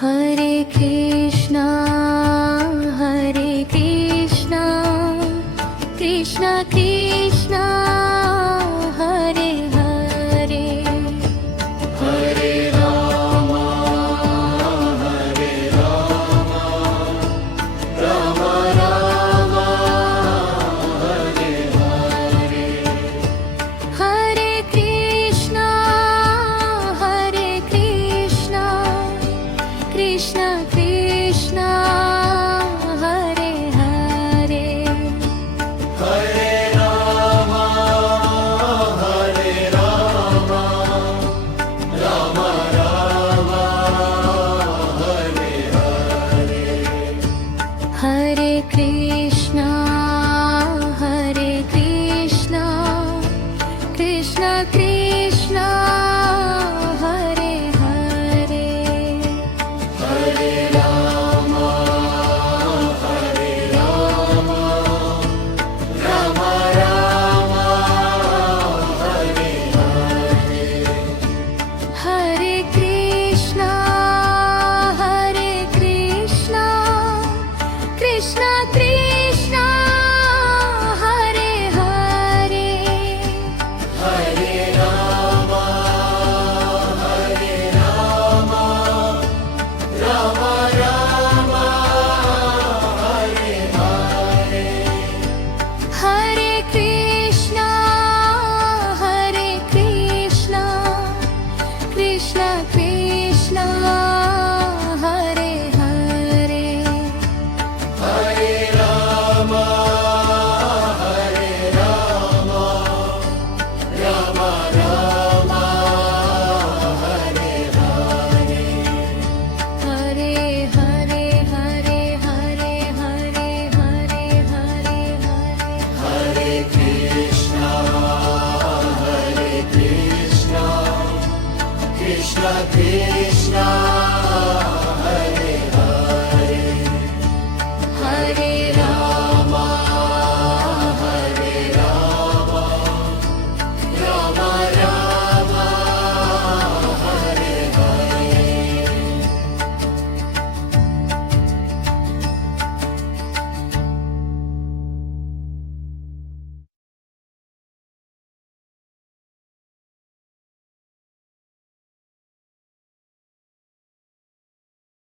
Hare Krishna Krishna Krishna Hare Hare Hare Rama Ram Ram Hare Hare. Hare Krishna Krishna Krishna Hare Hare Hare Rama Ram Ram Hare Hare. Hare Krishna Krishna Krishna Hare Hare Hare Rama Ram Ram Hare Hare. Hare Krishna Krishna Krishna Hare Hare Hare Rama Ram Ram Hare Hare. Hare Krishna Krishna Krishna Hare Hare Hare Rama Ram Ram Hare Hare. Hare Hare Hare Hare Hare Hare Hare Hare Hare